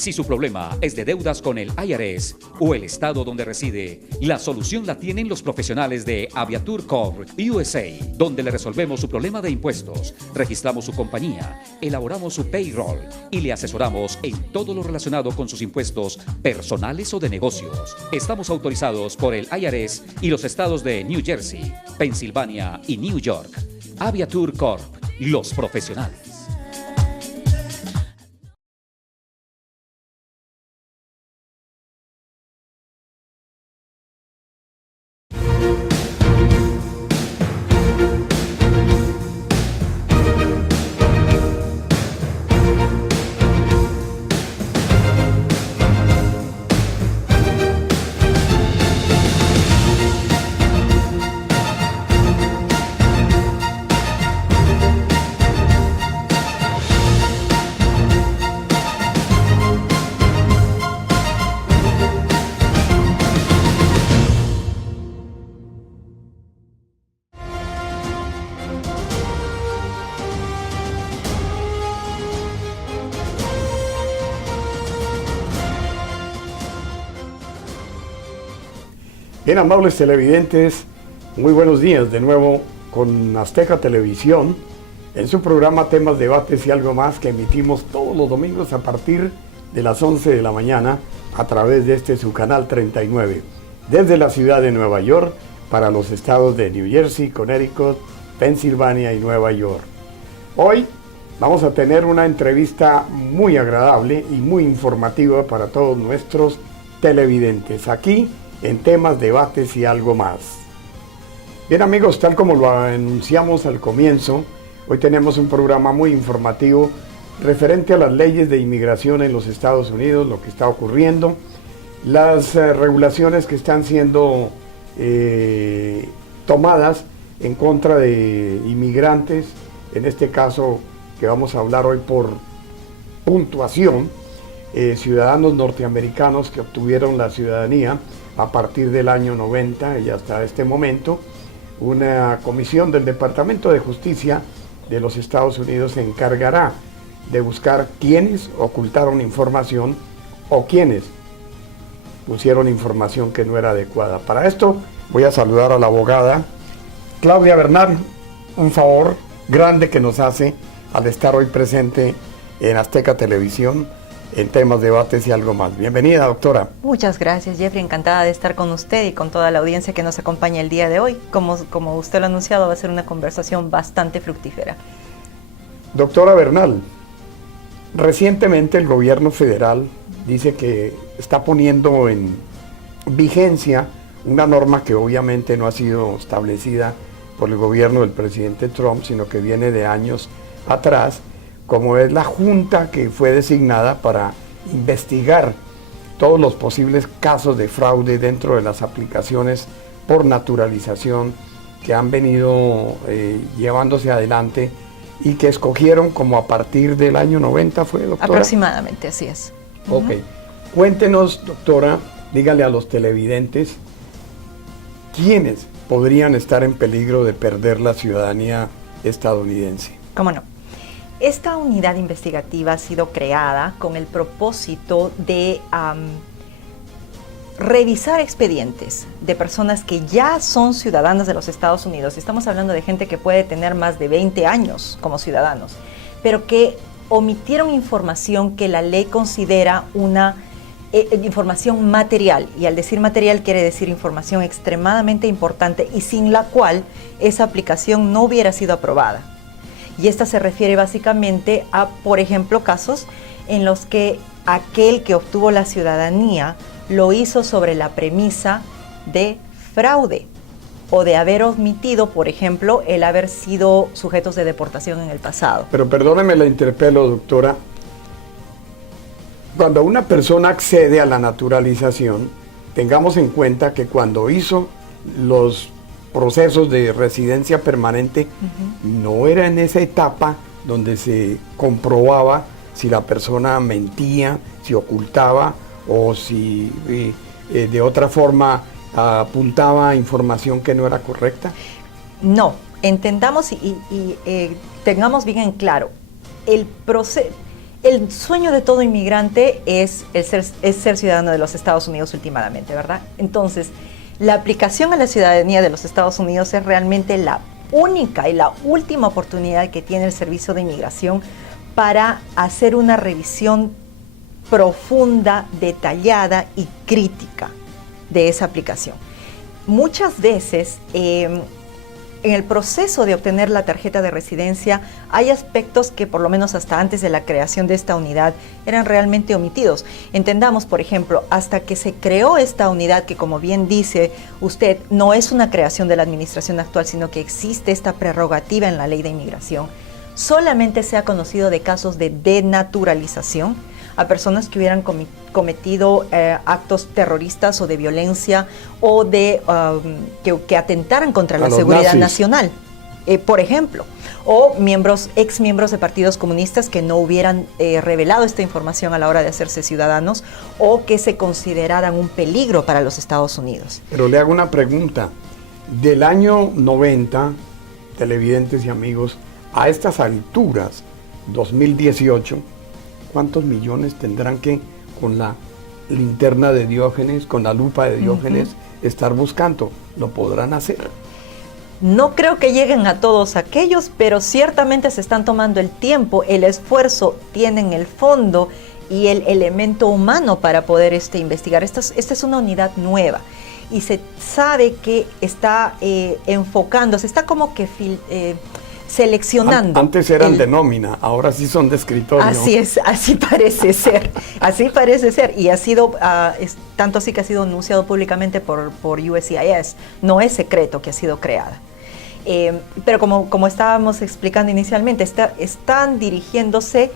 Si su problema es de deudas con el IRS o el estado donde reside, la solución la tienen los profesionales de Aviatur Corp USA, donde le resolvemos su problema de impuestos, registramos su compañía, elaboramos su payroll y le asesoramos en todo lo relacionado con sus impuestos personales o de negocios. Estamos autorizados por el IRS y los estados de New Jersey, Pensilvania y New York. Aviatur Corp, los profesionales. Bien, amables televidentes, muy buenos días de nuevo con Azteca Televisión en su programa Temas, Debates y Algo Más, que emitimos todos los domingos a partir de las 11 de la mañana a través de su canal 39 desde la ciudad de Nueva York para los estados de New Jersey, Connecticut, Pensilvania y Nueva York. Hoy vamos a tener una entrevista muy agradable y muy informativa para todos nuestros televidentes aquí en Temas, Debates y Algo Más. Bien, amigos, tal como lo anunciamos al comienzo, hoy tenemos un programa muy informativo referente a las leyes de inmigración en los Estados Unidos, lo que está ocurriendo, las regulaciones que están siendo tomadas en contra de inmigrantes, en este caso que vamos a hablar hoy por puntuación, ciudadanos norteamericanos que obtuvieron la ciudadanía a partir del año 90 y hasta este momento. Una comisión del Departamento de Justicia de los Estados Unidos se encargará de buscar quiénes ocultaron información o quiénes pusieron información que no era adecuada. Para esto voy a saludar a la abogada Claudia Bernal, un favor grande que nos hace al estar hoy presente en Azteca Televisión en Temas, Debates y Algo Más. Bienvenida, doctora. Muchas gracias, Jeffrey. Encantada de estar con usted y con toda la audiencia que nos acompaña el día de hoy. Como usted lo ha anunciado, va a ser una conversación bastante fructífera. Doctora Bernal, recientemente el gobierno federal dice que está poniendo en vigencia una norma que obviamente no ha sido establecida por el gobierno del presidente Trump, sino que viene de años atrás, como es la junta que fue designada para investigar todos los posibles casos de fraude dentro de las aplicaciones por naturalización que han venido llevándose adelante y que escogieron como a partir del año 90, ¿fue, doctora? Aproximadamente, así es. Ok. Cuéntenos, doctora, dígale a los televidentes, ¿quiénes podrían estar en peligro de perder la ciudadanía estadounidense? ¿Cómo no? Esta unidad investigativa ha sido creada con el propósito de revisar expedientes de personas que ya son ciudadanas de los Estados Unidos. Estamos hablando de gente que puede tener más de 20 años como ciudadanos, pero que omitieron información que la ley considera una información material. Y al decir material quiere decir información extremadamente importante y sin la cual esa aplicación no hubiera sido aprobada. Y esta se refiere básicamente a, por ejemplo, casos en los que aquel que obtuvo la ciudadanía lo hizo sobre la premisa de fraude o de haber omitido, por ejemplo, el haber sido sujetos de deportación en el pasado. Pero perdóneme, la interpelo, doctora. Cuando una persona accede a la naturalización, tengamos en cuenta que cuando hizo los procesos de residencia permanente, no era en esa etapa donde se comprobaba si la persona mentía, si ocultaba o si de otra forma apuntaba a información que no era correcta. No, entendamos y tengamos bien en claro, El sueño de todo inmigrante es ser ciudadano de los Estados Unidos últimamente, ¿verdad? Entonces, la aplicación a la ciudadanía de los Estados Unidos es realmente la única y la última oportunidad que tiene el Servicio de Inmigración para hacer una revisión profunda, detallada y crítica de esa aplicación. Muchas veces, en el proceso de obtener la tarjeta de residencia hay aspectos que por lo menos hasta antes de la creación de esta unidad eran realmente omitidos. Entendamos, por ejemplo, hasta que se creó esta unidad, que como bien dice usted, no es una creación de la administración actual, sino que existe esta prerrogativa en la ley de inmigración, solamente se ha conocido de casos de denaturalización a personas que hubieran cometido actos terroristas o de violencia o de que atentaran contra la seguridad nazis nacional, por ejemplo, o ex miembros de partidos comunistas que no hubieran revelado esta información a la hora de hacerse ciudadanos o que se consideraran un peligro para los Estados Unidos. Pero le hago una pregunta. Del año 90, televidentes y amigos, a estas alturas, 2018, ¿cuántos millones tendrán que, con la linterna de Diógenes, con la lupa de Diógenes, estar buscando? ¿Lo podrán hacer? No creo que lleguen a todos aquellos, pero ciertamente se están tomando el tiempo, el esfuerzo, tienen el fondo y el elemento humano para poder investigar. Esta es una unidad nueva y se sabe que está enfocándose, está como que seleccionando. Antes eran de nómina, ahora sí son de escritorio. Así es, así parece ser, y ha sido, tanto así que ha sido anunciado públicamente por USCIS, no es secreto que ha sido creada. Pero como estábamos explicando inicialmente, están dirigiéndose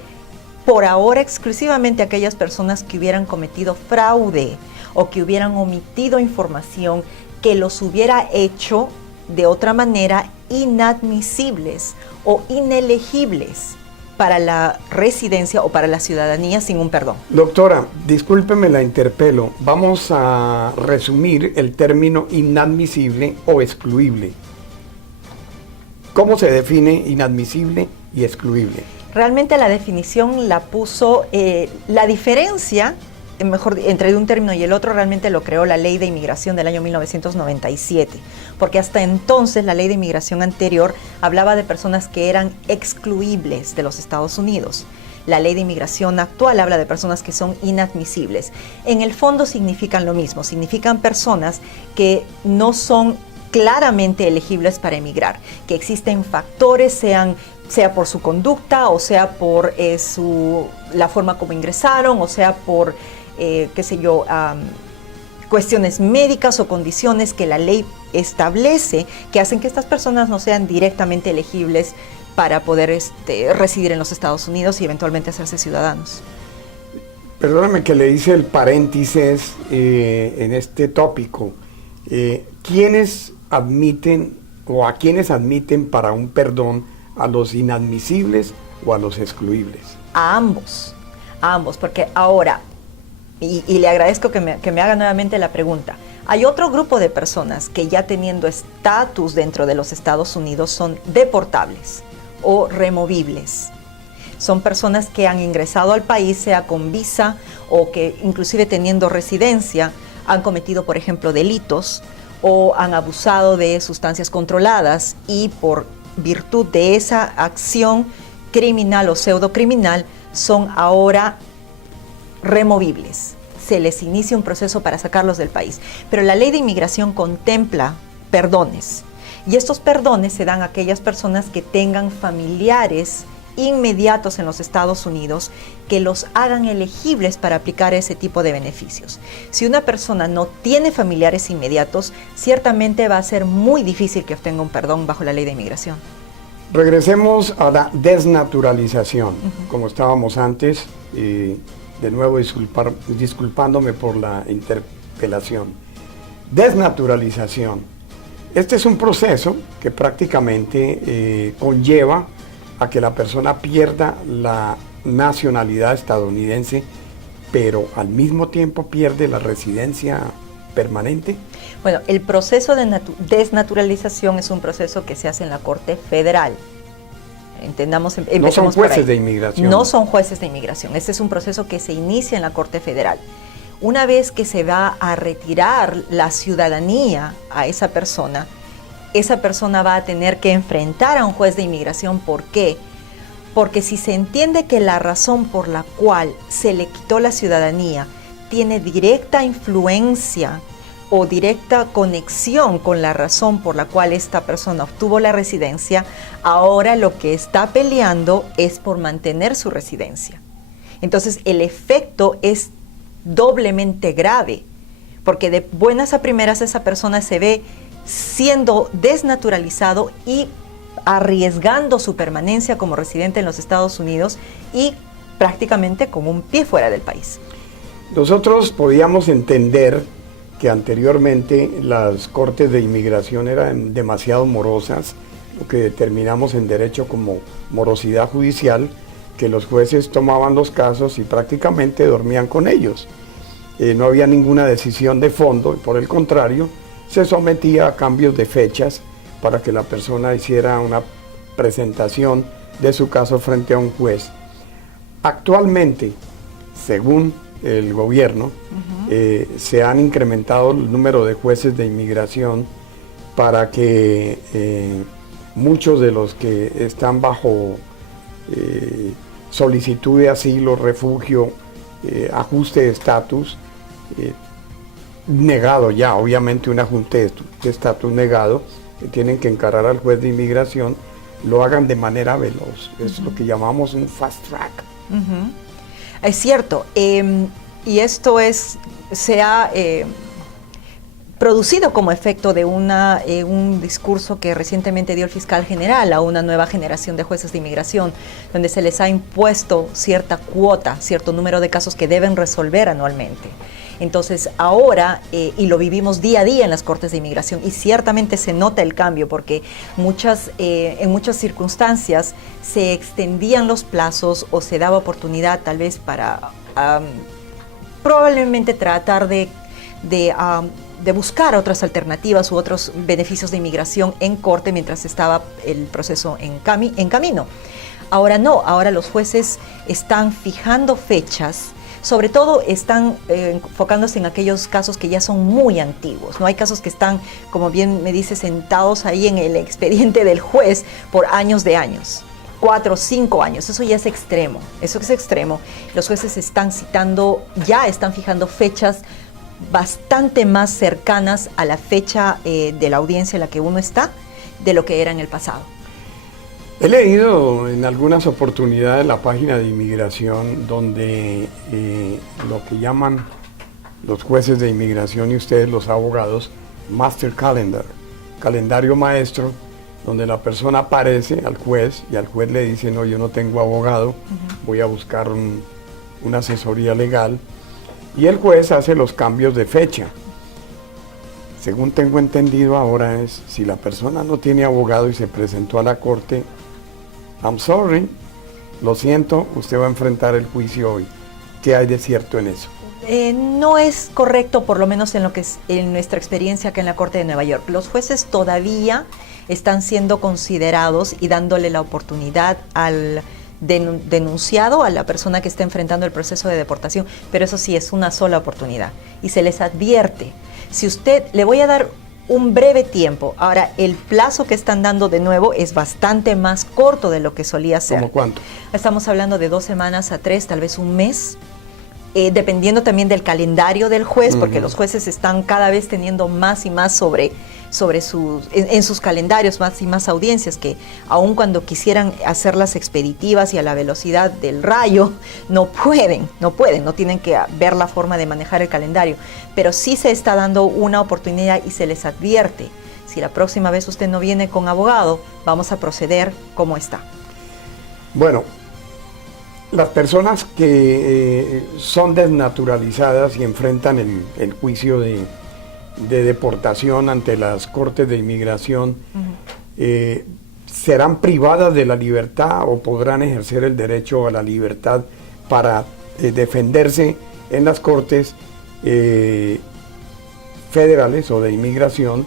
por ahora exclusivamente a aquellas personas que hubieran cometido fraude o que hubieran omitido información que los hubiera hecho de otra manera inadmisibles o inelegibles para la residencia o para la ciudadanía sin un perdón. Doctora, discúlpeme la interpelo. Vamos a resumir el término inadmisible o excluible. ¿Cómo se define inadmisible y excluible? Realmente la definición la puso, la diferencia entre un término y el otro realmente lo creó la Ley de Inmigración del año 1997, porque hasta entonces la Ley de Inmigración anterior hablaba de personas que eran excluibles de los Estados Unidos. La Ley de Inmigración actual habla de personas que son inadmisibles. En el fondo significan lo mismo, significan personas que no son claramente elegibles para emigrar, que existen factores, sea por su conducta, o sea por la forma como ingresaron, o sea por cuestiones médicas o condiciones que la ley establece que hacen que estas personas no sean directamente elegibles para poder residir en los Estados Unidos y eventualmente hacerse ciudadanos. Perdóname que le hice el paréntesis en este tópico. ¿Quiénes admiten o a quiénes admiten para un perdón, a los inadmisibles o a los excluibles? A ambos, porque ahora, y le agradezco que me haga nuevamente la pregunta, hay otro grupo de personas que ya teniendo estatus dentro de los Estados Unidos son deportables o removibles. Son personas que han ingresado al país, sea con visa o que inclusive teniendo residencia, han cometido, por ejemplo, delitos o han abusado de sustancias controladas y por virtud de esa acción criminal o pseudocriminal son ahora removibles. Se les inicia un proceso para sacarlos del país. Pero la ley de inmigración contempla perdones. Y estos perdones se dan a aquellas personas que tengan familiares inmediatos en los Estados Unidos que los hagan elegibles para aplicar ese tipo de beneficios. Si una persona no tiene familiares inmediatos, ciertamente va a ser muy difícil que obtenga un perdón bajo la ley de inmigración. Regresemos a la desnaturalización, como estábamos antes, de nuevo disculpándome por la interpelación. Desnaturalización. Este es un proceso que prácticamente conlleva a que la persona pierda la nacionalidad estadounidense, pero al mismo tiempo pierde la residencia permanente. Bueno, el proceso de desnaturalización es un proceso que se hace en la Corte Federal. entendamos, no son jueces de inmigración. No son jueces de inmigración. Este es un proceso que se inicia en la Corte Federal. Una vez que se va a retirar la ciudadanía a esa persona va a tener que enfrentar a un juez de inmigración. ¿Por qué? Porque si se entiende que la razón por la cual se le quitó la ciudadanía tiene directa influencia o directa conexión con la razón por la cual esta persona obtuvo la residencia, ahora lo que está peleando es por mantener su residencia. Entonces el efecto es doblemente grave, porque de buenas a primeras esa persona se ve siendo desnaturalizado y arriesgando su permanencia como residente en los Estados Unidos y prácticamente con un pie fuera del país. Nosotros podíamos entender que anteriormente las cortes de inmigración eran demasiado morosas, lo que determinamos en derecho como morosidad judicial, que los jueces tomaban los casos y prácticamente dormían con ellos. No había ninguna decisión de fondo, por el contrario, se sometía a cambios de fechas para que la persona hiciera una presentación de su caso frente a un juez. Actualmente, según el gobierno, se han incrementado el número de jueces de inmigración para que muchos de los que están bajo solicitud de asilo, refugio, ajuste de estatus, negado ya, obviamente un ajuste de estatus negado, que tienen que encarar al juez de inmigración, lo hagan de manera veloz. Es lo que llamamos un fast track. Es cierto, y esto se ha producido como efecto de un discurso que recientemente dio el fiscal general a una nueva generación de jueces de inmigración, donde se les ha impuesto cierta cuota, cierto número de casos que deben resolver anualmente. Entonces ahora, y lo vivimos día a día en las cortes de inmigración, y ciertamente se nota el cambio porque en muchas circunstancias se extendían los plazos o se daba oportunidad tal vez para probablemente tratar de buscar otras alternativas u otros beneficios de inmigración en corte mientras estaba el proceso en camino. Ahora no, ahora los jueces están fijando fechas. Sobre todo están enfocándose en aquellos casos que ya son muy antiguos, ¿no? Hay casos que están, como bien me dice, sentados ahí en el expediente del juez por años de años, 4 o 5 años, eso ya es extremo, eso es extremo. Los jueces están fijando fechas bastante más cercanas a la fecha de la audiencia en la que uno está, de lo que era en el pasado. He leído en algunas oportunidades la página de inmigración donde lo que llaman los jueces de inmigración y ustedes los abogados, Master Calendar, calendario maestro, donde la persona aparece al juez y al juez le dice, no, yo no tengo abogado, voy a buscar una asesoría legal, y el juez hace los cambios de fecha. Según tengo entendido ahora es, si la persona no tiene abogado y se presentó a la corte, I'm sorry, lo siento, usted va a enfrentar el juicio hoy. ¿Qué hay de cierto en eso? No es correcto, por lo menos en lo que es en nuestra experiencia acá en la Corte de Nueva York. Los jueces todavía están siendo considerados y dándole la oportunidad al denunciado, a la persona que está enfrentando el proceso de deportación, pero eso sí es una sola oportunidad y se les advierte. Si usted, le voy a dar un breve tiempo. Ahora, el plazo que están dando de nuevo es bastante más corto de lo que solía ser. ¿Cómo cuánto? Estamos hablando de 2 semanas a 3, tal vez un mes, dependiendo también del calendario del juez, porque los jueces están cada vez teniendo más y más en sus calendarios, más y más audiencias, que aun cuando quisieran hacerlas expeditivas y a la velocidad del rayo, no pueden, no tienen que ver la forma de manejar el calendario, pero sí se está dando una oportunidad y se les advierte, si la próxima vez usted no viene con abogado, vamos a proceder como está. Bueno, las personas que son desnaturalizadas y enfrentan el juicio de deportación ante las cortes de inmigración, ¿serán privadas de la libertad o podrán ejercer el derecho a la libertad para defenderse en las cortes federales o de inmigración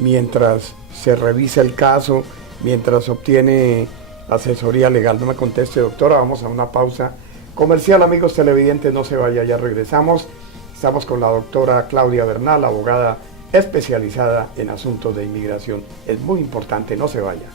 mientras se revisa el caso, mientras obtiene asesoría legal. No me conteste, doctora, vamos a una pausa comercial. Amigos televidentes, no se vaya, ya regresamos. Estamos con la doctora Claudia Bernal, abogada especializada en asuntos de inmigración. Es muy importante, no se vaya.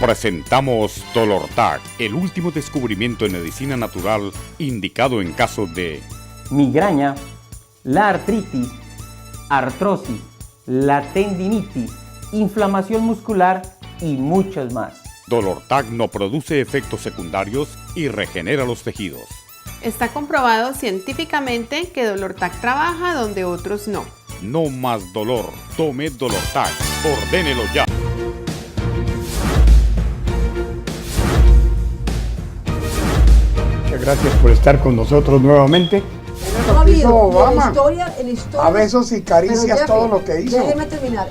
Presentamos Dolortag, el último descubrimiento en medicina natural indicado en casos de migraña, la artritis, artrosis, la tendinitis, inflamación muscular y muchos más. Dolortag no produce efectos secundarios y regenera los tejidos. Está comprobado científicamente que Dolortag trabaja donde otros no. No más dolor. Tome Dolortag. Ordénelo ya. Muchas gracias por estar con nosotros nuevamente. No ha habido, Obama, en la historia, a besos y caricias todo lo que hizo. Déjeme terminar.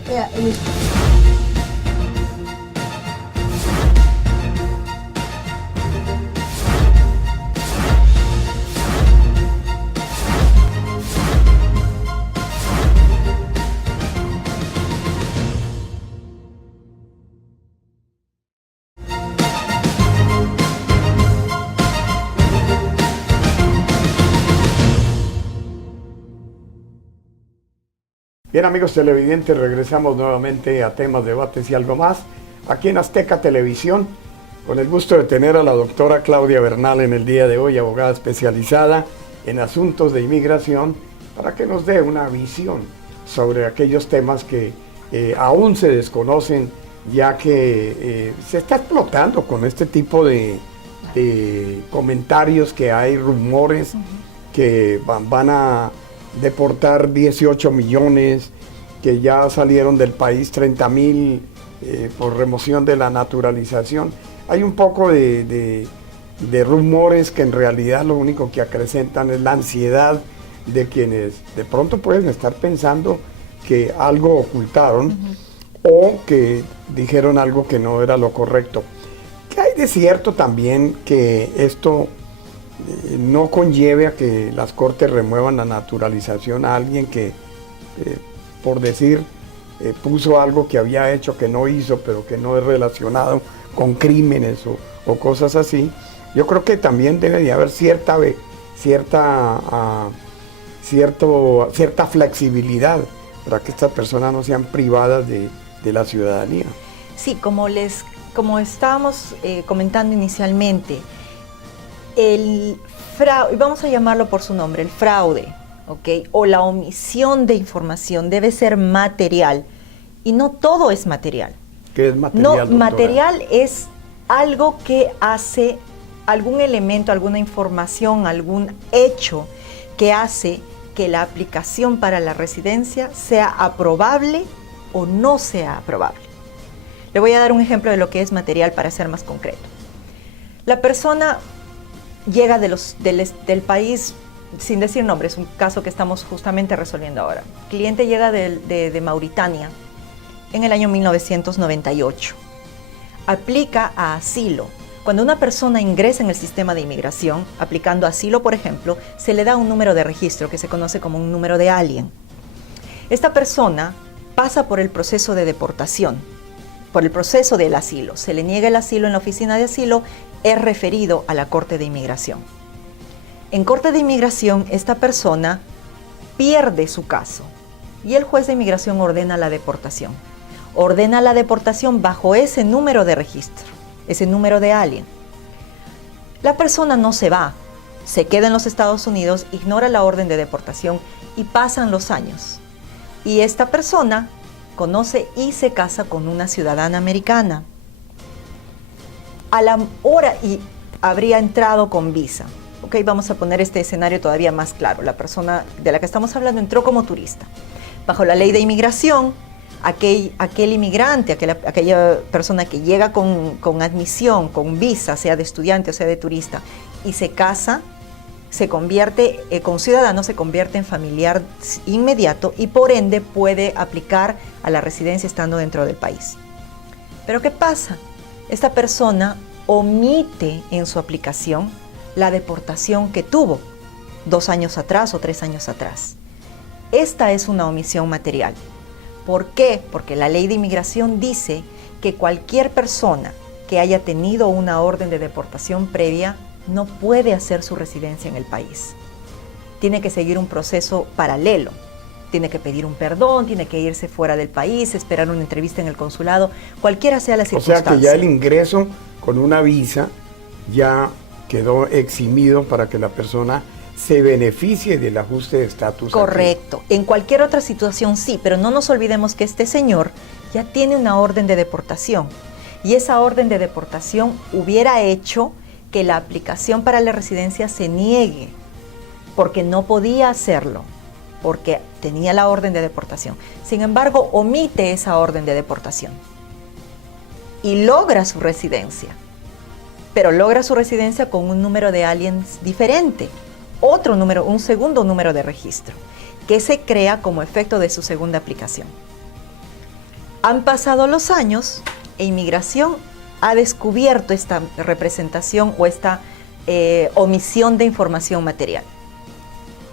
Bien, amigos televidentes, regresamos nuevamente a temas, debates y algo más, aquí en Azteca Televisión, con el gusto de tener a la doctora Claudia Bernal en el día de hoy, abogada especializada en asuntos de inmigración, para que nos dé una visión sobre aquellos temas que aún se desconocen, ya que se está explotando con este tipo de comentarios que hay, rumores que van a deportar 18 millones, que ya salieron del país 30,000 por remoción de la naturalización. Hay un poco de rumores que en realidad lo único que acrecentan es la ansiedad de quienes de pronto pueden estar pensando que algo ocultaron o que dijeron algo que no era lo correcto. ¿Qué hay de cierto también que esto no conlleve a que las cortes remuevan la naturalización a alguien que, por decir, puso algo que había hecho que no hizo, pero que no es relacionado con crímenes o cosas así? Yo creo que también debe de haber cierta flexibilidad para que estas personas no sean privadas de la ciudadanía. Sí, como estábamos comentando inicialmente, el fraude, vamos a llamarlo por su nombre, el fraude, ¿ok? O la omisión de información debe ser material, y no todo es material. ¿Qué es material, No, doctora? material es algo que hace algún elemento, alguna información, algún hecho que hace que la aplicación para la residencia sea aprobable o no sea aprobable. Le voy a dar un ejemplo de lo que es material para ser más concreto. La persona llega del país, sin decir nombre, es un caso que estamos justamente resolviendo ahora. El cliente llega de Mauritania en el año 1998. Aplica a asilo. Cuando una persona ingresa en el sistema de inmigración, aplicando asilo, por ejemplo, se le da un número de registro que se conoce como un número de alien. Esta persona pasa por el proceso de deportación, por el proceso del asilo. Se le niega el asilo en la oficina de asilo, es referido a la Corte de Inmigración. En Corte de Inmigración, esta persona pierde su caso y el juez de inmigración ordena la deportación. Ordena la deportación bajo ese número de registro, ese número de alien. La persona no se va, se queda en los Estados Unidos, ignora la orden de deportación y pasan los años. Y esta persona conoce y se casa con una ciudadana americana. A la hora y habría entrado con visa. Ok, vamos a poner este escenario todavía más claro. La persona de la que estamos hablando entró como turista. Bajo la ley de inmigración, aquel inmigrante, aquella persona que llega con admisión, con visa, sea de estudiante o sea de turista, y se casa, se convierte, con ciudadano se convierte en familiar inmediato y por ende puede aplicar a la residencia estando dentro del país. Pero ¿qué pasa? Esta persona omite en su aplicación la deportación que tuvo. 2 años atrás o 3 años atrás. Esta es una omisión material. ¿Por qué? Porque la ley de inmigración dice que cualquier persona que haya tenido una orden de deportación previa no puede hacer su residencia en el país. Tiene que seguir un proceso paralelo. Tiene que pedir un perdón, tiene que irse fuera del país, esperar una entrevista en el consulado, cualquiera sea la circunstancia. O sea que ya el ingreso con una visa ya quedó eximido para que la persona se beneficie del ajuste de estatus. Correcto. Aquí. En cualquier otra situación sí, pero no nos olvidemos que este señor ya tiene una orden de deportación. Y esa orden de deportación hubiera hecho que la aplicación para la residencia se niegue, porque no podía hacerlo, porque tenía la orden de deportación. Sin embargo, omite esa orden de deportación y logra su residencia, pero logra su residencia con un número de aliens diferente, otro número, un segundo número de registro, que se crea como efecto de su segunda aplicación. Han pasado los años e Inmigración ha descubierto esta representación o esta omisión de información material.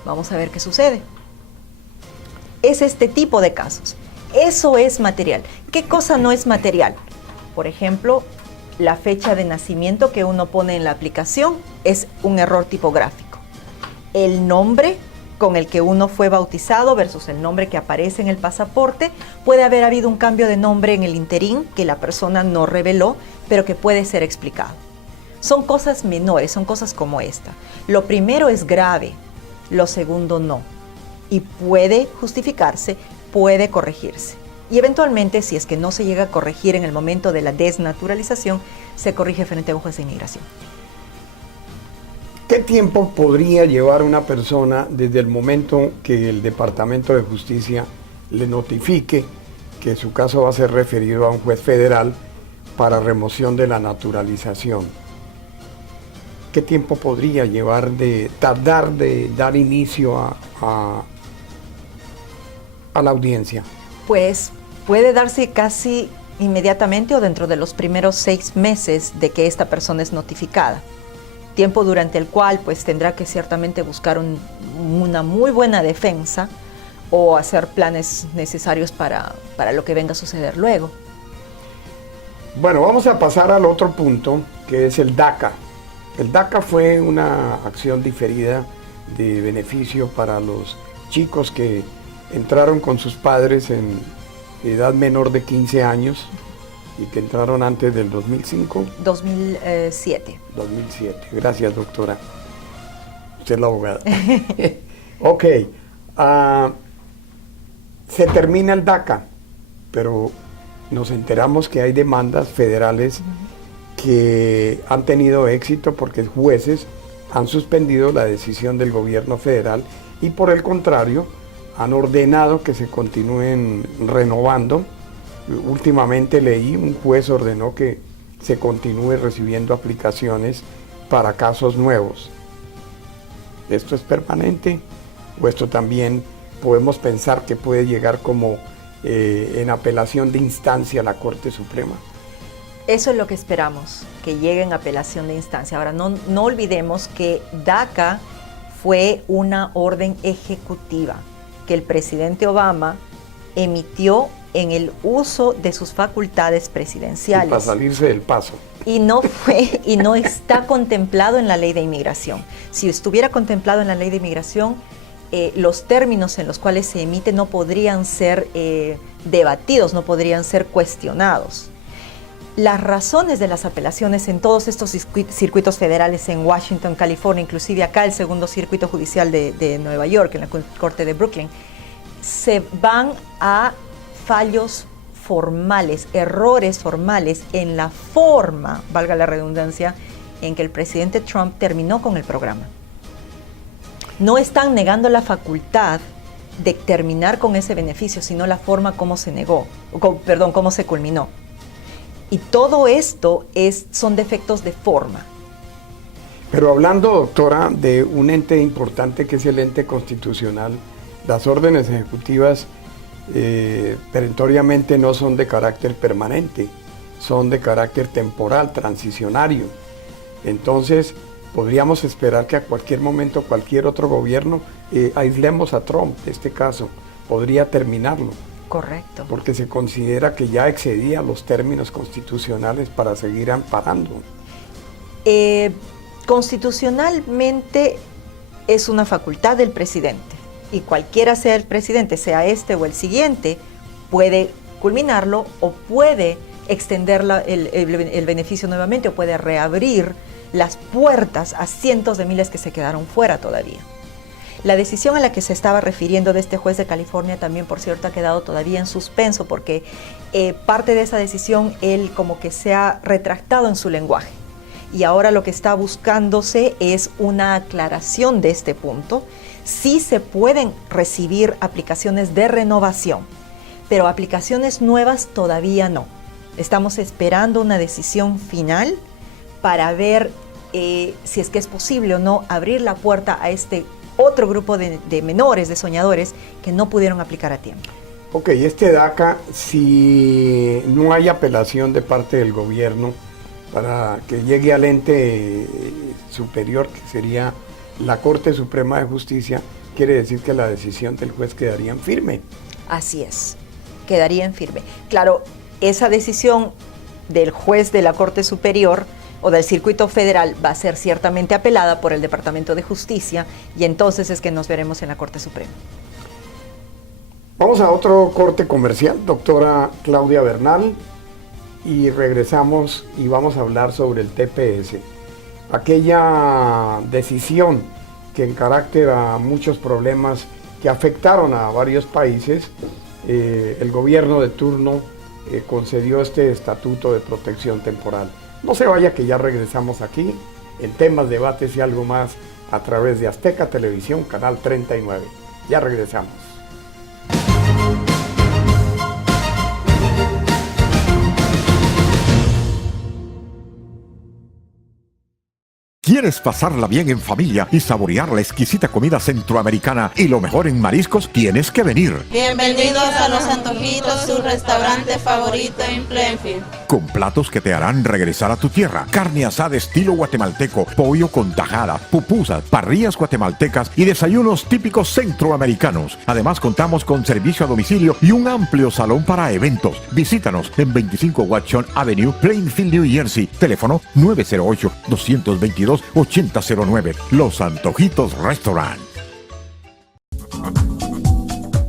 Vamos a ver qué sucede. Es este tipo de casos. Eso es material. ¿Qué cosa no es material? Por ejemplo, la fecha de nacimiento que uno pone en la aplicación es un error tipográfico. El nombre con el que uno fue bautizado versus el nombre que aparece en el pasaporte, puede haber habido un cambio de nombre en el interín que la persona no reveló, pero que puede ser explicado. Son cosas menores, son cosas como esta. Lo primero es grave, lo segundo no. Y puede justificarse, puede corregirse. Y eventualmente, si es que no se llega a corregir en el momento de la desnaturalización, se corrige frente a un juez de inmigración. ¿Qué tiempo podría llevar una persona desde el momento que el Departamento de Justicia le notifique que su caso va a ser referido a un juez federal para remoción de la naturalización? ¿Qué tiempo podría llevar de tardar de dar inicio a la audiencia? Pues puede darse casi inmediatamente o dentro de los primeros 6 meses de que esta persona es notificada. Tiempo durante el cual pues tendrá que ciertamente buscar una muy buena defensa o hacer planes necesarios para lo que venga a suceder luego. Bueno, vamos a pasar al otro punto, que es el DACA. El DACA fue una acción diferida de beneficio para los chicos que entraron con sus padres en edad menor de 15 años y que entraron antes del 2005. 2007. 2007. Gracias, doctora. Usted es la abogada. Ok. Se termina el DACA, pero nos enteramos que hay demandas federales que han tenido éxito porque jueces han suspendido la decisión del gobierno federal y por el contrario han ordenado que se continúen renovando. Últimamente leí, un juez ordenó que se continúe recibiendo aplicaciones para casos nuevos. ¿Esto es permanente? ¿O esto también podemos pensar que puede llegar como en apelación de instancia a la Corte Suprema? Eso es lo que esperamos, que llegue en apelación de instancia. Ahora, no olvidemos que DACA fue una orden ejecutiva que el presidente Obama emitió en el uso de sus facultades presidenciales. Y para salirse del paso. Y no está contemplado en la ley de inmigración. Si estuviera contemplado en la ley de inmigración, los términos en los cuales se emite no podrían ser debatidos, no podrían ser cuestionados. Las razones de las apelaciones en todos estos circuitos federales en Washington, California, inclusive acá el segundo circuito judicial de Nueva York, en la Corte de Brooklyn, se van a fallos formales, errores formales en la forma, valga la redundancia, en que el presidente Trump terminó con el programa. No están negando la facultad de terminar con ese beneficio, sino la forma como se negó, cómo se culminó. Y todo esto son defectos de forma. Pero hablando, doctora, de un ente importante que es el ente constitucional, las órdenes ejecutivas perentoriamente no son de carácter permanente, son de carácter temporal, transicionario. Entonces, podríamos esperar que a cualquier momento cualquier otro gobierno, aislemos a Trump, en este caso, podría terminarlo. Correcto. Porque se considera que ya excedía los términos constitucionales para seguir amparando. Constitucionalmente es una facultad del presidente y cualquiera sea el presidente, sea este o el siguiente, puede culminarlo o puede extender el beneficio nuevamente o puede reabrir las puertas a cientos de miles que se quedaron fuera todavía. La decisión a la que se estaba refiriendo de este juez de California también, por cierto, ha quedado todavía en suspenso porque parte de esa decisión él como que se ha retractado en su lenguaje y ahora lo que está buscándose es una aclaración de este punto. Sí se pueden recibir aplicaciones de renovación, pero aplicaciones nuevas todavía no. Estamos esperando una decisión final para ver si es que es posible o no abrir la puerta a este otro grupo de menores, de soñadores, que no pudieron aplicar a tiempo. Ok, este DACA, si no hay apelación de parte del gobierno para que llegue al ente superior, que sería la Corte Suprema de Justicia, quiere decir que la decisión del juez quedaría en firme. Así es, quedaría en firme. Claro, esa decisión del juez de la Corte Superior o del Circuito Federal va a ser ciertamente apelada por el Departamento de Justicia y entonces es que nos veremos en la Corte Suprema. Vamos a otro corte comercial, doctora Claudia Bernal, y regresamos y vamos a hablar sobre el TPS, aquella decisión que en carácter a muchos problemas que afectaron a varios países, el gobierno de turno concedió este estatuto de protección temporal. No se vaya que ya regresamos aquí en temas, debates y algo más a través de Azteca Televisión, canal 39. Ya regresamos. ¿Quieres pasarla bien en familia y saborear la exquisita comida centroamericana y lo mejor en mariscos? Tienes que venir. Bienvenidos a Los Antojitos, su restaurante favorito en Plainfield. Con platos que te harán regresar a tu tierra. Carne asada estilo guatemalteco, pollo con tajada, pupusas, parrillas guatemaltecas y desayunos típicos centroamericanos. Además contamos con servicio a domicilio y un amplio salón para eventos. Visítanos en 25 Watson Avenue, Plainfield, New Jersey. Teléfono 908-222-8009. Los Antojitos Restaurant.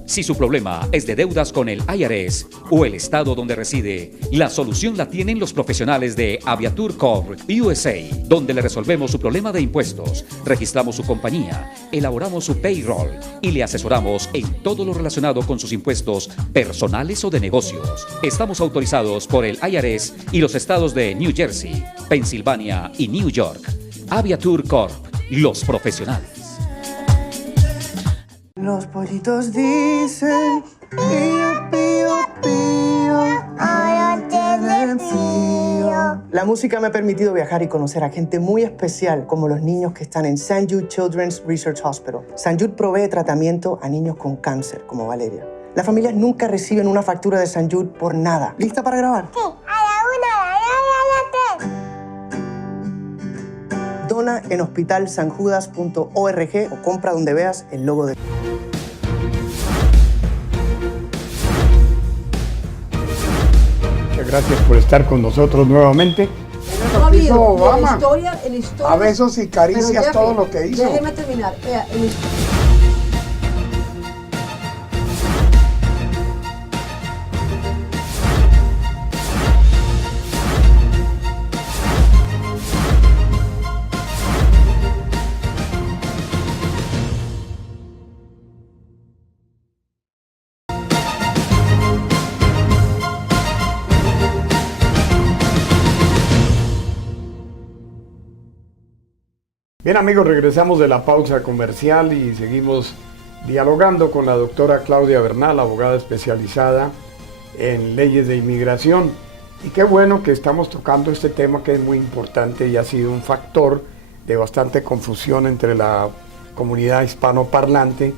Si su problema es de deudas con el IRS o el estado donde reside, la solución la tienen los profesionales de Aviatur Corp USA, donde le resolvemos su problema de impuestos, registramos su compañía, elaboramos su payroll y le asesoramos en todo lo relacionado con sus impuestos personales o de negocios. Estamos autorizados por el IRS y los estados de New Jersey, Pensilvania y New York. Aviatur Corp, los profesionales. Los pollitos dicen pío, pío, pío, ahora tienen frío. La música me ha permitido viajar y conocer a gente muy especial, como los niños que están en St. Jude Children's Research Hospital. St. Jude provee tratamiento a niños con cáncer, como Valeria. Las familias nunca reciben una factura de St. Jude por nada. ¿Lista para grabar? Sí, a la 1, a la 2. Dona en hospitalsanjudas.org o compra donde veas el logo de... Muchas gracias por estar con nosotros nuevamente. No ha habido Obama, en la historia, a besos y caricias todo lo que hizo. Déjeme terminar. Bien amigos, regresamos de la pausa comercial y seguimos dialogando con la doctora Claudia Bernal, abogada especializada en leyes de inmigración. Y qué bueno que estamos tocando este tema que es muy importante y ha sido un factor de bastante confusión entre la comunidad hispanoparlante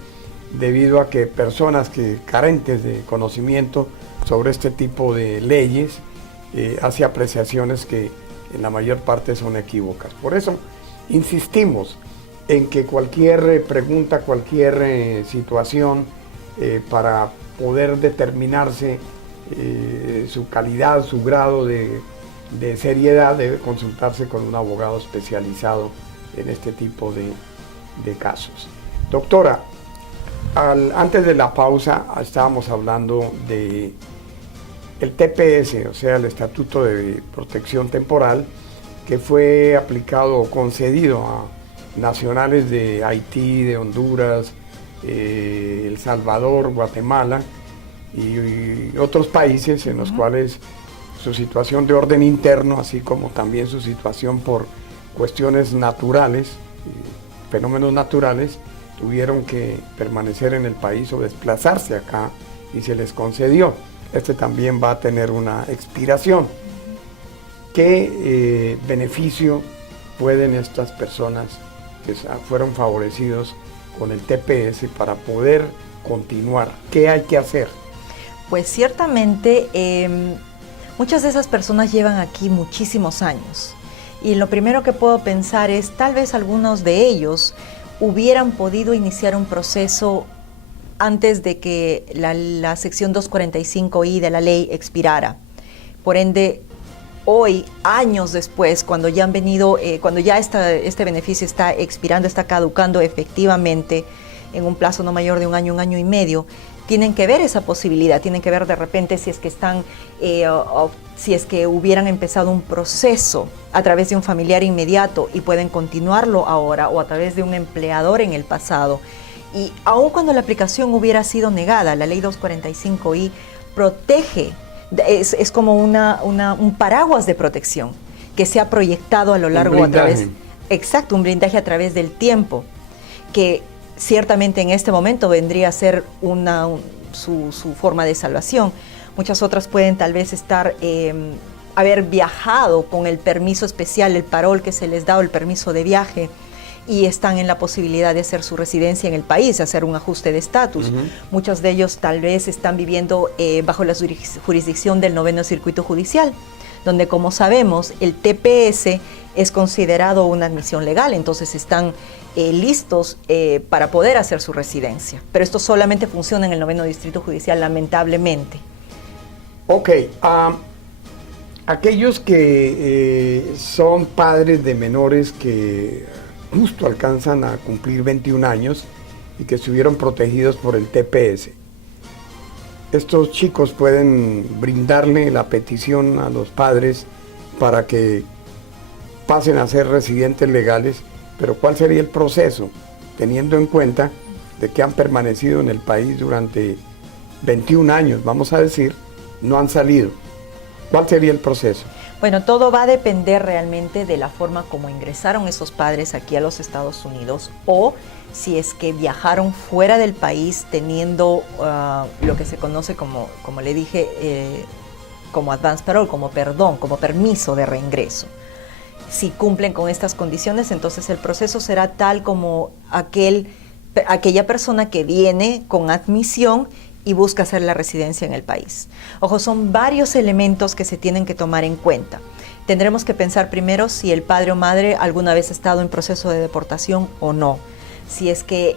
debido a que personas que carentes de conocimiento sobre este tipo de leyes hace apreciaciones que en la mayor parte son equívocas. Por eso insistimos en que cualquier pregunta, cualquier situación para poder determinarse su calidad, su grado de seriedad, debe consultarse con un abogado especializado en este tipo de casos. Doctora, antes de la pausa estábamos hablando de el TPS, o sea, el Estatuto de Protección Temporal, que fue aplicado o concedido a nacionales de Haití, de Honduras, El Salvador, Guatemala y otros países en los cuales su situación de orden interno, así como también su situación por cuestiones naturales, fenómenos naturales, tuvieron que permanecer en el país o desplazarse acá y se les concedió. Este también va a tener una expiración. ¿Qué beneficio pueden estas personas que fueron favorecidos con el TPS para poder continuar? ¿Qué hay que hacer? Pues ciertamente muchas de esas personas llevan aquí muchísimos años y lo primero que puedo pensar es tal vez algunos de ellos hubieran podido iniciar un proceso antes de que la sección 245I de la ley expirara. Por ende, hoy, años después, cuando ya han venido, cuando ya este beneficio está expirando, está caducando efectivamente en un plazo no mayor de un año y medio, tienen que ver esa posibilidad, tienen que ver de repente si es que si es que hubieran empezado un proceso a través de un familiar inmediato y pueden continuarlo ahora, o a través de un empleador en el pasado. Y aun cuando la aplicación hubiera sido negada, la ley 245I protege, es como un paraguas de protección que se ha proyectado a lo largo a través, exacto, un blindaje a través del tiempo, que ciertamente en este momento vendría a ser su forma de salvación. Muchas otras pueden tal vez haber viajado con el permiso especial, el parol que se les da o el permiso de viaje, y están en la posibilidad de hacer su residencia en el país, hacer un ajuste de estatus. Muchos de ellos tal vez están viviendo bajo la jurisdicción del 9º Circuito Judicial, donde, como sabemos, el TPS es considerado una admisión legal, entonces están listos para poder hacer su residencia. Pero esto solamente funciona en el 9º Distrito Judicial, lamentablemente. Ok, aquellos que son padres de menores que justo alcanzan a cumplir 21 años y que estuvieron protegidos por el TPS, estos chicos pueden brindarle la petición a los padres para que pasen a ser residentes legales, pero ¿cuál sería el proceso? Teniendo en cuenta de que han permanecido en el país durante 21 años, vamos a decir, no han salido. ¿Cuál sería el proceso? Bueno, todo va a depender realmente de la forma como ingresaron esos padres aquí a los Estados Unidos, o si es que viajaron fuera del país teniendo lo que se conoce como le dije, como advance parole, como perdón, como permiso de reingreso. Si cumplen con estas condiciones, entonces el proceso será tal como aquella persona que viene con admisión y busca hacer la residencia en el país. Ojo, son varios elementos que se tienen que tomar en cuenta. Tendremos que pensar primero si el padre o madre alguna vez ha estado en proceso de deportación o no, si es que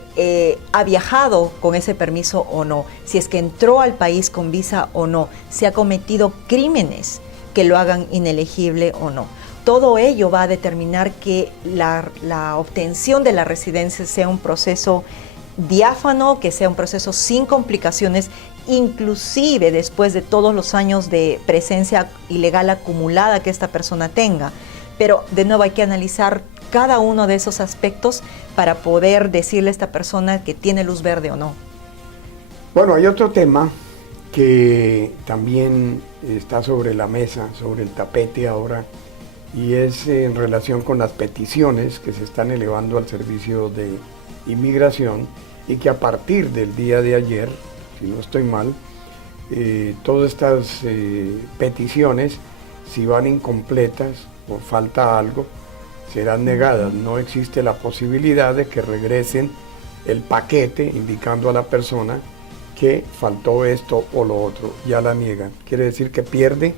ha viajado con ese permiso o no, si es que entró al país con visa o no, si ha cometido crímenes que lo hagan inelegible o no. Todo ello va a determinar que la obtención de la residencia sea un proceso diáfano, que sea un proceso sin complicaciones, inclusive después de todos los años de presencia ilegal acumulada que esta persona tenga. Pero de nuevo hay que analizar cada uno de esos aspectos para poder decirle a esta persona que tiene luz verde o no. Bueno, hay otro tema que también está sobre la mesa, sobre el tapete ahora, y es en relación con las peticiones que se están elevando al Servicio de Inmigración, y que a partir del día de ayer, si no estoy mal, todas estas peticiones, si van incompletas o falta algo, serán negadas. No existe la posibilidad de que regresen el paquete indicando a la persona que faltó esto o lo otro, ya la niegan. Quiere decir que pierde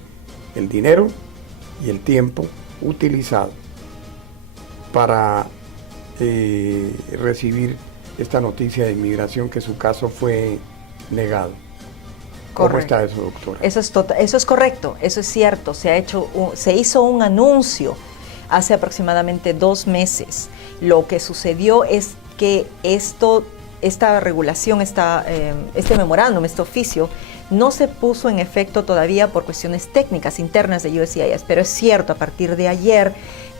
el dinero y el tiempo utilizado. para recibir esta noticia de inmigración que su caso fue negado. ¿Cómo está eso, doctora? Eso es correcto, eso es cierto. Se hizo un anuncio hace aproximadamente 2 meses. Lo que sucedió es que esta regulación, este memorándum, este oficio, no se puso en efecto todavía por cuestiones técnicas internas de USCIS, pero es cierto, a partir de ayer,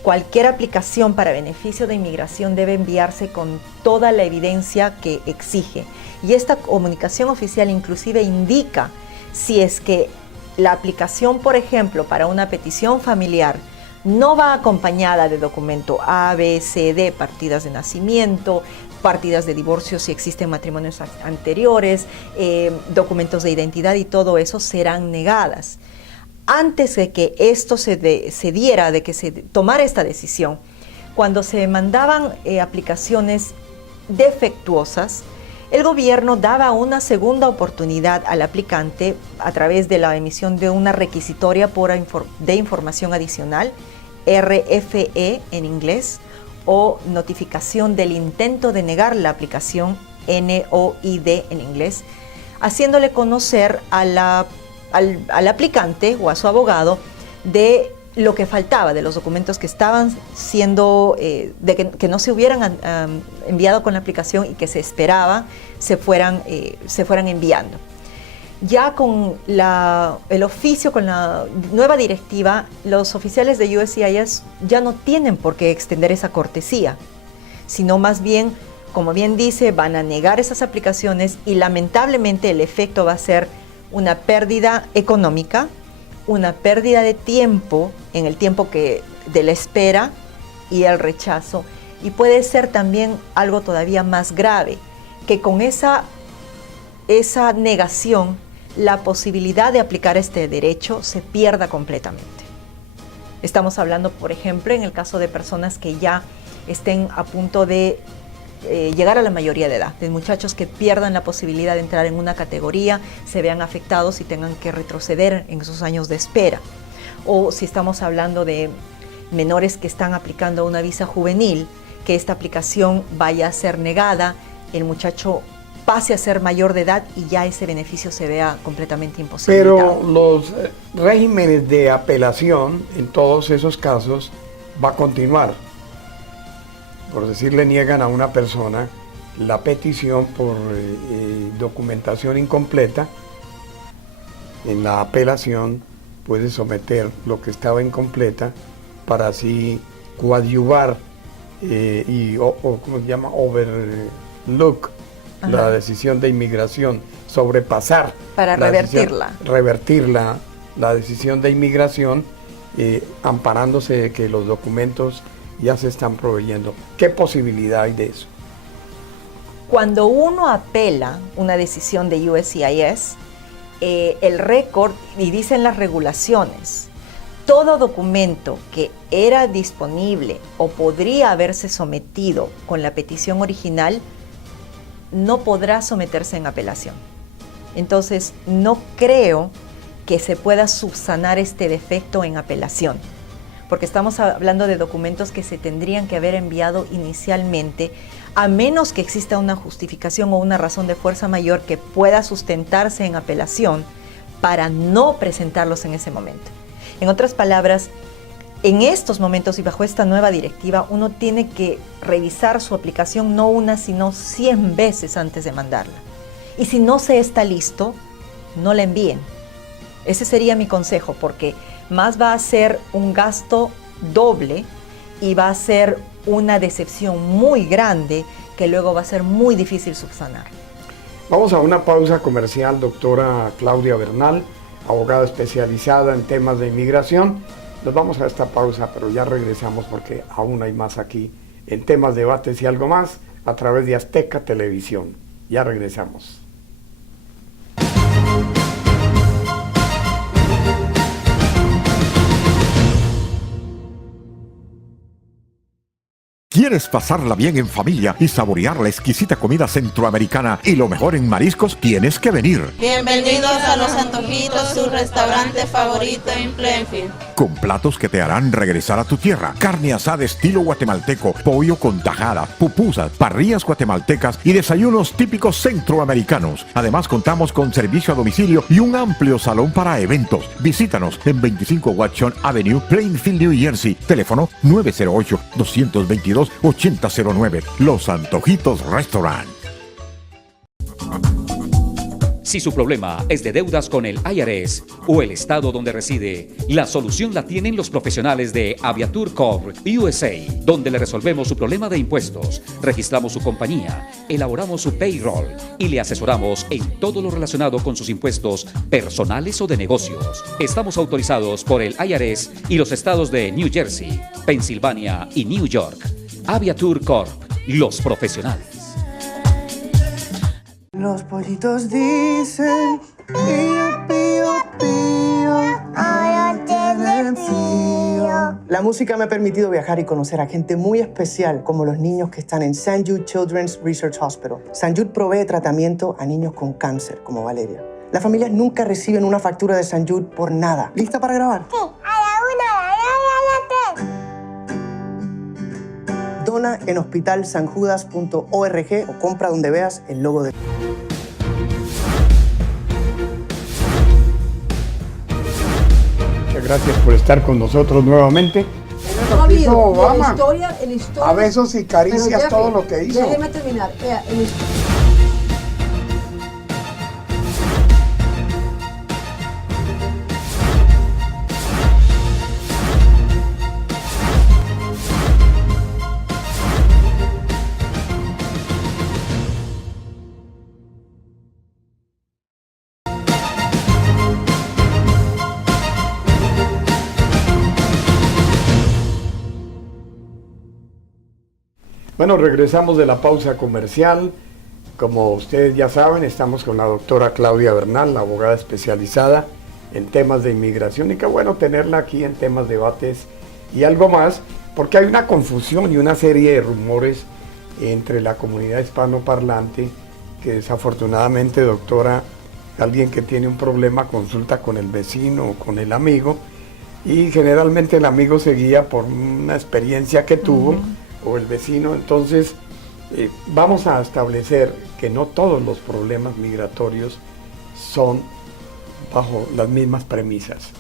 cualquier aplicación para beneficio de inmigración debe enviarse con toda la evidencia que exige. Y esta comunicación oficial inclusive indica si es que la aplicación, por ejemplo, para una petición familiar no va acompañada de documento A, B, C, D, partidas de nacimiento, partidas de divorcio si existen matrimonios anteriores, documentos de identidad y todo eso serán negadas. Antes de que esto se diera, de que se tomara esta decisión, cuando se mandaban aplicaciones defectuosas, el gobierno daba una segunda oportunidad al aplicante a través de la emisión de una requisitoria de información adicional, RFE en inglés, o notificación del intento de negar la aplicación, NOID en inglés, haciéndole conocer al aplicante o a su abogado de lo que faltaba, de los documentos que estaban siendo, que no se hubieran enviado con la aplicación y que se esperaba se fueran enviando. Ya con el oficio, con la nueva directiva, los oficiales de USCIS ya no tienen por qué extender esa cortesía, sino más bien, como bien dice, van a negar esas aplicaciones y lamentablemente el efecto va a ser una pérdida económica, una pérdida de tiempo, en el tiempo de la espera y el rechazo, y puede ser también algo todavía más grave, que con esa negación, la posibilidad de aplicar este derecho se pierda completamente. Estamos hablando, por ejemplo, en el caso de personas que ya estén a punto de llegar a la mayoría de edad, de muchachos que pierdan la posibilidad de entrar en una categoría, se vean afectados y tengan que retroceder en esos años de espera. O si estamos hablando de menores que están aplicando una visa juvenil, que esta aplicación vaya a ser negada, el muchacho pase a ser mayor de edad y ya ese beneficio se vea completamente imposibilitado. Pero los regímenes de apelación en todos esos casos va a continuar. Por decir, le niegan a una persona la petición por documentación incompleta. En la apelación puede someter lo que estaba incompleta para así coadyuvar ¿cómo se llama? Overlook la decisión de inmigración, sobrepasar para revertir la decisión de inmigración, amparándose de que los documentos ya se están proveyendo. ¿Qué posibilidad hay de eso? Cuando uno apela una decisión de USCIS, el récord, y dicen las regulaciones, todo documento que era disponible o podría haberse sometido con la petición original no podrá someterse en apelación. Entonces, no creo que se pueda subsanar este defecto en apelación, porque estamos hablando de documentos que se tendrían que haber enviado inicialmente, a menos que exista una justificación o una razón de fuerza mayor que pueda sustentarse en apelación para no presentarlos en ese momento. En otras palabras, en estos momentos y bajo esta nueva directiva, uno tiene que revisar su aplicación no una, sino 100 veces antes de mandarla. Y si no se está listo, no la envíen. Ese sería mi consejo, porque más va a ser un gasto doble y va a ser una decepción muy grande que luego va a ser muy difícil subsanar. Vamos a una pausa comercial, doctora Claudia Bernal, abogada especializada en temas de inmigración. Nos vamos a esta pausa, pero ya regresamos porque aún hay más aquí en Temas, Debates y Algo Más a través de Azteca Televisión. Ya regresamos. ¿Quieres pasarla bien en familia y saborear la exquisita comida centroamericana y lo mejor en mariscos? Tienes que venir. Bienvenidos a Los Antojitos, su restaurante favorito en Plainfield. con platos que te harán regresar a tu tierra. Carne asada estilo guatemalteco, pollo con tajada, pupusas, parrillas guatemaltecas y desayunos típicos centroamericanos. Además contamos con servicio a domicilio y un amplio salón para eventos. Visítanos en 25 Watson Avenue, Plainfield, New Jersey. Teléfono 908-222-8009. Los Antojitos Restaurant. Si su problema es de deudas con el IRS o el estado donde reside, la solución la tienen los profesionales de Aviatur Corp USA, donde le resolvemos su problema de impuestos, registramos su compañía, elaboramos su payroll y le asesoramos en todo lo relacionado con sus impuestos personales o de negocios. Estamos autorizados por el IRS y los estados de New Jersey, Pensilvania y New York. Aviatur Corp, los profesionales. Los pollitos dicen pío, pío, pío, ay, tienen frío. La música me ha permitido viajar y conocer a gente muy especial, como los niños que están en St. Jude Children's Research Hospital. St. Jude provee tratamiento a niños con cáncer, como Valeria. Las familias nunca reciben una factura de St. Jude por nada. ¿Lista para grabar? Sí, a la 1, a la 2. Dona en hospitalsanjudas.org o compra donde veas el logo de... Muchas gracias por estar con nosotros nuevamente. No ha habido Obama, en la historia, a besos y caricias todo lo que hizo. Déjeme terminar. Bueno, regresamos de la pausa comercial. Como ustedes ya saben, estamos con la doctora Claudia Bernal, la abogada especializada en temas de inmigración. Y qué bueno tenerla aquí en temas, debates y algo más, porque hay una confusión y una serie de rumores entre la comunidad hispanoparlante, que desafortunadamente, doctora, alguien que tiene un problema consulta con el vecino o con el amigo, y generalmente el amigo se guía por una experiencia que tuvo, o el vecino. Entonces vamos a establecer que no todos los problemas migratorios son bajo las mismas premisas.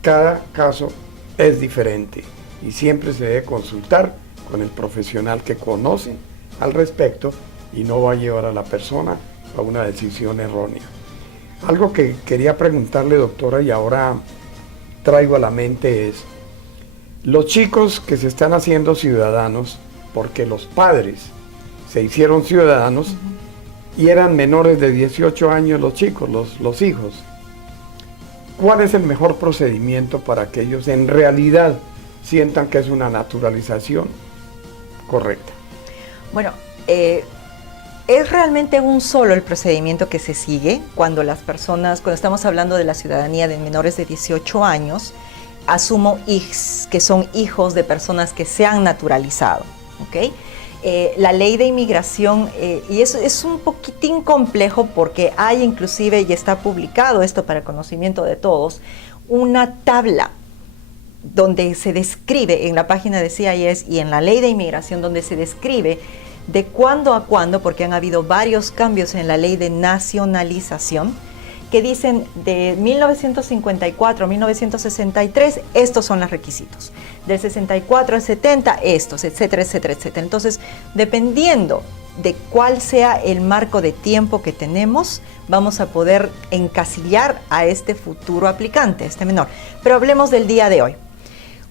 Cada caso es diferente y siempre se debe consultar con el profesional que conoce al respecto y no va a llevar a la persona a una decisión errónea. Algo que quería preguntarle, doctora, y ahora traigo a la mente es: los chicos que se están haciendo ciudadanos porque los padres se hicieron ciudadanos y eran menores de 18 años los chicos, los hijos, ¿cuál es el mejor procedimiento para que ellos en realidad sientan que es una naturalización correcta? Bueno, es realmente un solo el procedimiento que se sigue cuando las personas, cuando estamos hablando de la ciudadanía de menores de 18 años, asumo que son hijos de personas que se han naturalizado, ¿ok? La ley de inmigración, y eso es un poquitín complejo porque hay inclusive, y está publicado esto para el conocimiento de todos, una tabla donde se describe en la página de CIS y en la ley de inmigración, donde se describe de cuándo a cuándo, porque han habido varios cambios en la ley de nacionalización, que dicen de 1954 a 1963, estos son los requisitos. Del 64 al 70, estos, etcétera, etcétera, etcétera. Entonces, dependiendo de cuál sea el marco de tiempo que tenemos, vamos a poder encasillar a este futuro aplicante, este menor. Pero hablemos del día de hoy.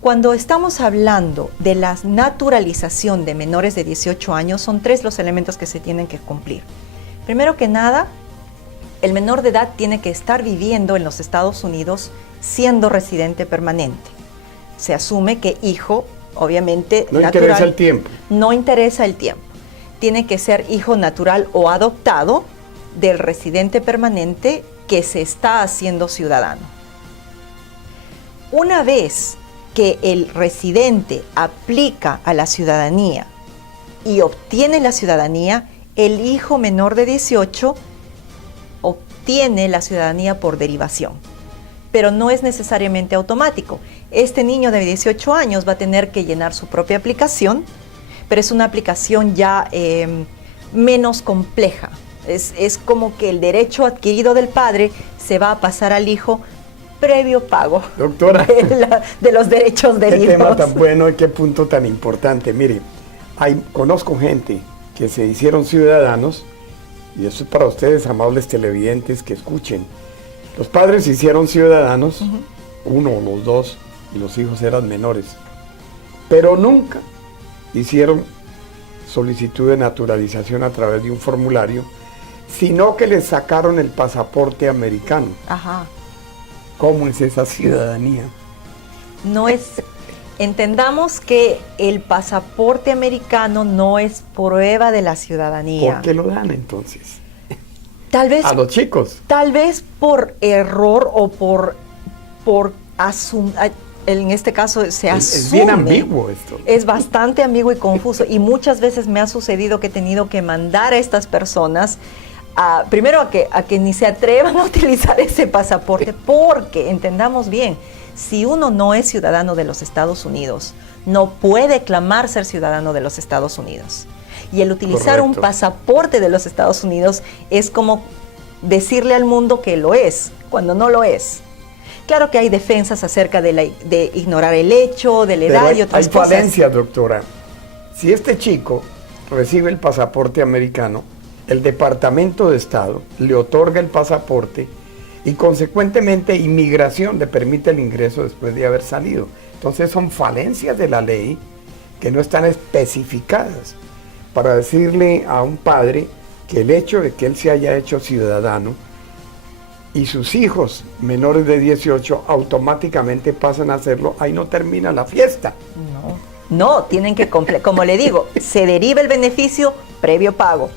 Cuando estamos hablando de la naturalización de menores de 18 años, son 3 los elementos que se tienen que cumplir. Primero que nada, el menor de edad tiene que estar viviendo en los Estados Unidos siendo residente permanente. Se asume que hijo, obviamente, no natural, interesa el tiempo. No interesa el tiempo. Tiene que ser hijo natural o adoptado del residente permanente que se está haciendo ciudadano. Una vez que el residente aplica a la ciudadanía y obtiene la ciudadanía, el hijo menor de 18 obtiene la ciudadanía por derivación. pero no es necesariamente automático. Este niño de 18 años va a tener que llenar su propia aplicación, pero es una aplicación ya menos compleja. Es como que el derecho adquirido del padre se va a pasar al hijo previo pago, doctora, de los derechos de hijos. Qué tema tan bueno y qué punto tan importante. Mire, conozco gente que se hicieron ciudadanos, y eso es para ustedes, amables televidentes, que escuchen. Los padres se hicieron ciudadanos, uno o los dos, y los hijos eran menores, pero nunca hicieron solicitud de naturalización a través de un formulario, sino que les sacaron el pasaporte americano. Ajá. ¿Cómo es esa ciudadanía? No es... Entendamos que el pasaporte americano no es prueba de la ciudadanía. ¿Por qué lo dan entonces? Tal vez... A los chicos. Tal vez por error o por en este caso se asume. Es bien ambiguo esto. Es bastante ambiguo y confuso. Y muchas veces me ha sucedido que he tenido que mandar a estas personas primero a que ni se atrevan a utilizar ese pasaporte, porque entendamos bien, si uno no es ciudadano de los Estados Unidos, no puede clamar ser ciudadano de los Estados Unidos. Y el utilizar un pasaporte de los Estados Unidos es como decirle al mundo que lo es, cuando no lo es. Claro que hay defensas acerca de ignorar el hecho, de la edad y otras cosas. Hay falencias, doctora. Si este chico recibe el pasaporte americano, el Departamento de Estado le otorga el pasaporte y consecuentemente inmigración le permite el ingreso después de haber salido. Entonces son falencias de la ley que no están especificadas para decirle a un padre que el hecho de que él se haya hecho ciudadano y sus hijos menores de 18 automáticamente pasan a hacerlo, ahí no termina la fiesta. No, tienen que como le digo, se deriva el beneficio previo pago.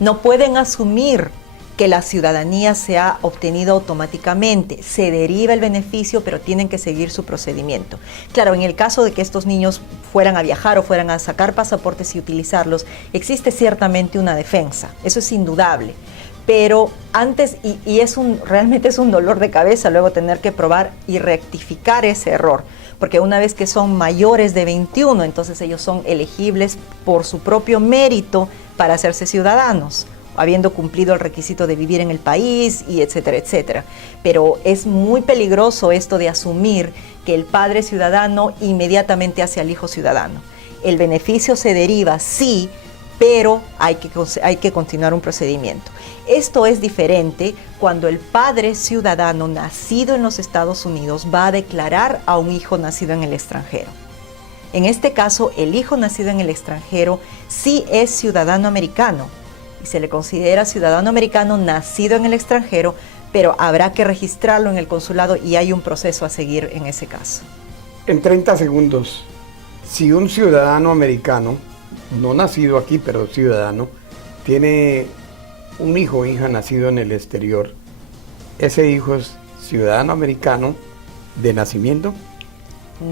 No pueden asumir que la ciudadanía se ha obtenido automáticamente. Se deriva el beneficio, pero tienen que seguir su procedimiento. Claro, en el caso de que estos niños fueran a viajar o fueran a sacar pasaportes y utilizarlos, existe ciertamente una defensa, eso es indudable. Pero antes, y realmente es un dolor de cabeza luego tener que probar y rectificar ese error, porque una vez que son mayores de 21, entonces ellos son elegibles por su propio mérito para hacerse ciudadanos, habiendo cumplido el requisito de vivir en el país y etcétera, etcétera. Pero es muy peligroso esto de asumir que el padre ciudadano inmediatamente hace al hijo ciudadano. El beneficio se deriva, sí, pero hay que continuar un procedimiento. Esto es diferente cuando el padre ciudadano nacido en los Estados Unidos va a declarar a un hijo nacido en el extranjero. En este caso, el hijo nacido en el extranjero sí es ciudadano americano y se le considera ciudadano americano nacido en el extranjero, pero habrá que registrarlo en el consulado y hay un proceso a seguir en ese caso. En 30 segundos, si un ciudadano americano, no nacido aquí, pero ciudadano, tiene un hijo o hija nacido en el exterior, ¿ese hijo es ciudadano americano de nacimiento?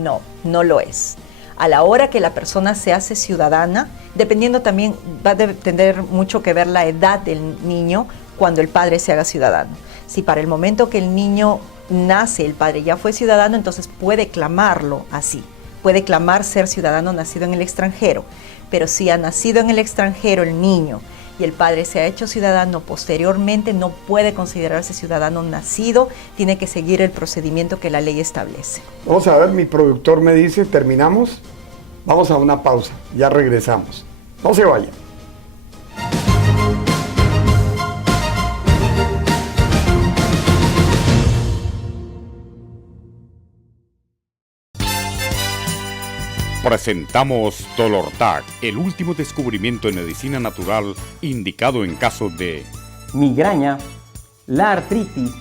No, no lo es. A la hora que la persona se hace ciudadana, dependiendo también, va a tener mucho que ver la edad del niño cuando el padre se haga ciudadano. Si para el momento que el niño nace, el padre ya fue ciudadano, entonces puede clamarlo así. Puede clamar ser ciudadano nacido en el extranjero. Pero si ha nacido en el extranjero el niño y el padre se ha hecho ciudadano posteriormente, no puede considerarse ciudadano nacido, tiene que seguir el procedimiento que la ley establece. Vamos a ver, mi productor me dice, ¿terminamos? Vamos a una pausa, ya regresamos. No se vayan. Presentamos Dolortag, el último descubrimiento en medicina natural indicado en casos de migraña, la artritis,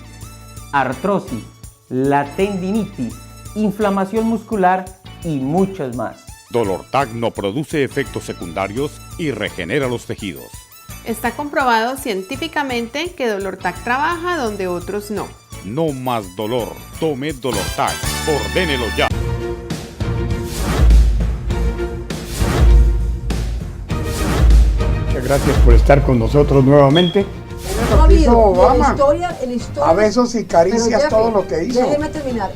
artrosis, la tendinitis, inflamación muscular y muchos más. Dolortag no produce efectos secundarios y regenera los tejidos. Está comprobado científicamente que Dolortag trabaja donde otros no. No más dolor. Tome Dolortag. Ordénelo ya. Muchas gracias por estar con nosotros nuevamente. No ha habido. Obama. En la historia, A besos y caricias Pero, todo Jeffrey, lo que hizo. Déjeme terminar.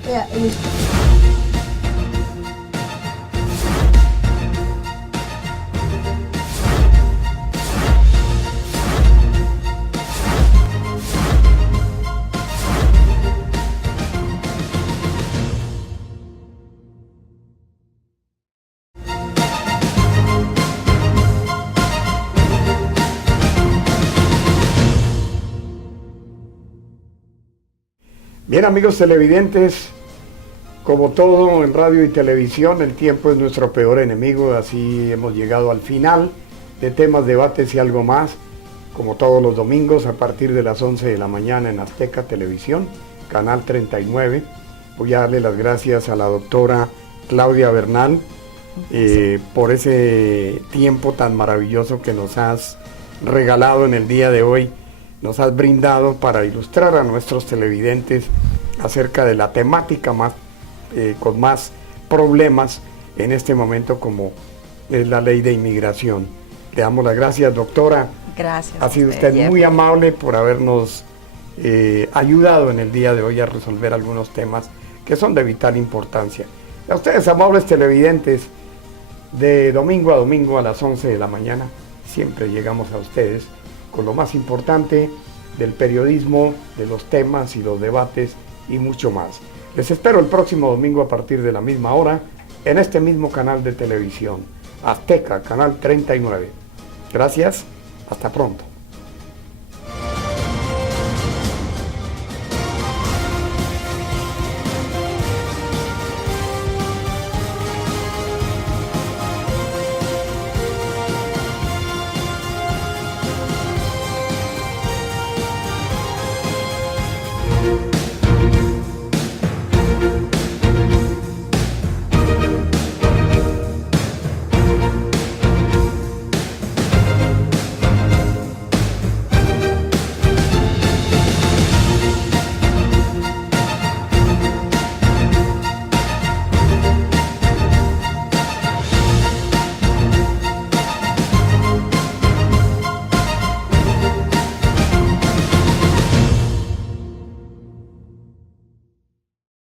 Bien, amigos televidentes, como todo en radio y televisión, el tiempo es nuestro peor enemigo, así hemos llegado al final de temas, debates y algo más, como todos los domingos a partir de las 11 de la mañana en Azteca Televisión, canal 39. Voy a darle las gracias a la doctora Claudia Bernal por ese tiempo tan maravilloso que nos has regalado en el día de hoy. Nos has brindado para ilustrar a nuestros televidentes acerca de la temática con más problemas en este momento, como es la ley de inmigración. Le damos las gracias, doctora. Gracias. Ha sido usted muy amable por habernos ayudado en el día de hoy a resolver algunos temas que son de vital importancia. A ustedes, amables televidentes, de domingo a domingo a las 11 de la mañana, siempre llegamos a ustedes con lo más importante del periodismo, de los temas y los debates y mucho más. Les espero el próximo domingo a partir de la misma hora en este mismo canal de televisión, Azteca, canal 39. Gracias, hasta pronto.